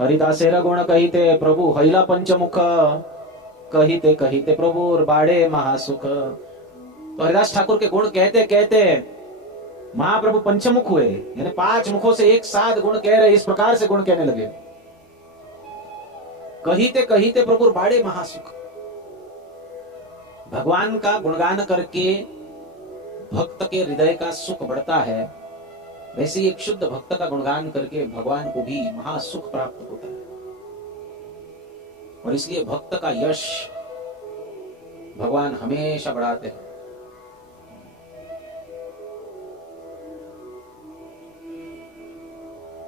हरिदासेर गुण कहिते प्रभु हैला पंचमुख, कहिते कहिते प्रभु बाड़े महासुख। तो हरिदास ठाकुर के गुण कहते कहते महाप्रभु पंचमुख हुए, यानी 5 मुखों से एक साथ गुण कह रहे, इस प्रकार से गुण कहने लगे। कहिते कहिते प्रभु बाड़े महासुख। भगवान का गुणगान करके भक्त के हृदय का सुख बढ़ता है, वैसे ही एक शुद्ध भक्त का गुणगान करके भगवान को भी महासुख प्राप्त होता है। और इसलिए भक्त का यश भगवान हमेशा बढ़ाते हैं।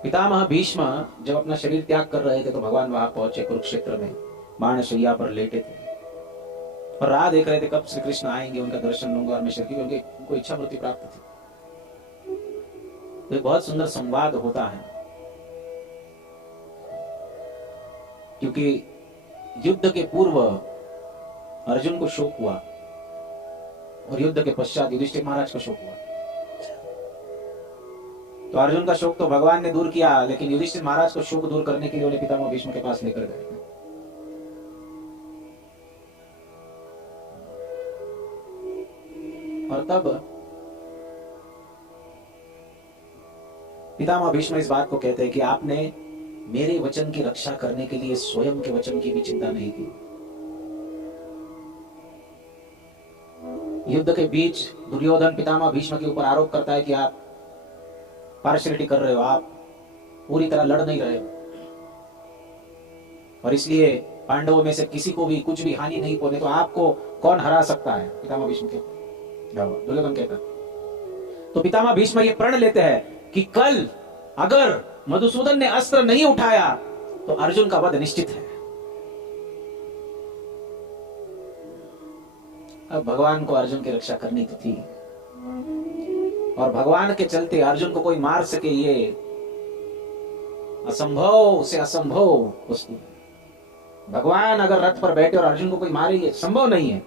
पितामह भीष्म जब अपना शरीर त्याग कर रहे थे तो भगवान वहां पहुंचे, कुरुक्षेत्र में बाणशैया पर लेटे थे और राह देख रहे थे कब श्री कृष्ण आएंगे, उनका दर्शन लूंगा और मैं शरीर, उनको इच्छा मृत्यु प्राप्त थी। तो एक बहुत सुंदर संवाद होता है, क्योंकि युद्ध के पूर्व अर्जुन को शोक हुआ और युद्ध के पश्चात युधिष्ठिर महाराज को शोक हुआ। तो अर्जुन का शोक तो भगवान ने दूर किया, लेकिन युधिष्ठिर महाराज को शोक दूर करने के लिए उन्हें पितामह भीष्म के पास लेकर गए। और तब पितामह भीष्म इस बात को कहते हैं कि आपने मेरे वचन की रक्षा करने के लिए स्वयं के वचन की भी चिंता नहीं की। युद्ध के बीच दुर्योधन पितामह भीष्म के ऊपर आरोप करता है कि आप पार्शियलिटी कर रहे हो, आप पूरी तरह लड़ नहीं रहे हो और इसलिए पांडवों में से किसी को भी कुछ भी हानि नहीं पहुंचे, तो आपको कौन हरा सकता है? पितामह भीष्म के दुर्योधन कहता है। तो पितामह भीष्म ये प्रण लेते हैं कि कल अगर मधुसूदन ने अस्त्र नहीं उठाया तो अर्जुन का वध निश्चित है। अब भगवान को अर्जुन की रक्षा करनी तो थी और भगवान के चलते अर्जुन को कोई मार सके, ये असंभव से असंभव वस्तु। भगवान अगर रथ पर बैठे और अर्जुन को कोई मारे, ये संभव नहीं है।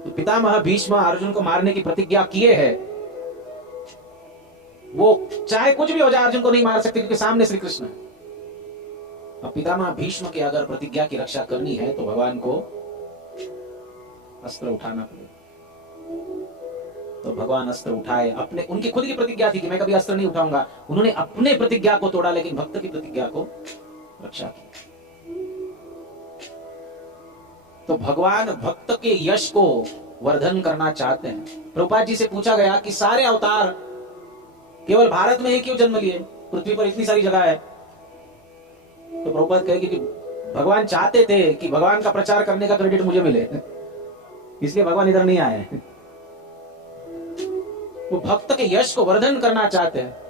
तो पितामह भीष्म अर्जुन को मारने की प्रतिज्ञा किए है, वो चाहे कुछ भी हो जाए अर्जुन को नहीं मार सकते क्योंकि सामने श्री कृष्ण है। अब पितामह भीष्म की अगर प्रतिज्ञा की रक्षा करनी है तो भगवान को अस्त्र उठाना पड़ेगा। तो भगवान अस्त्र उठाए, अपने उनकी खुद की प्रतिज्ञा थी कि मैं कभी अस्त्र नहीं उठाऊंगा, उन्होंने अपने प्रतिज्ञा को तोड़ा लेकिन भक्त की प्रतिज्ञा को रक्षा की। तो भगवान भक्त के यश को वर्धन करना चाहते हैं। प्रभुपाद जी से पूछा गया कि सारे अवतार केवल भारत में ही क्यों जन्म लिए, पृथ्वी पर इतनी सारी जगह है। तो प्रभुपाद कहेगी कि भगवान चाहते थे कि भगवान का प्रचार करने का क्रेडिट मुझे मिले, इसलिए भगवान इधर नहीं आए। वो भक्त के यश को वर्धन करना चाहते हैं।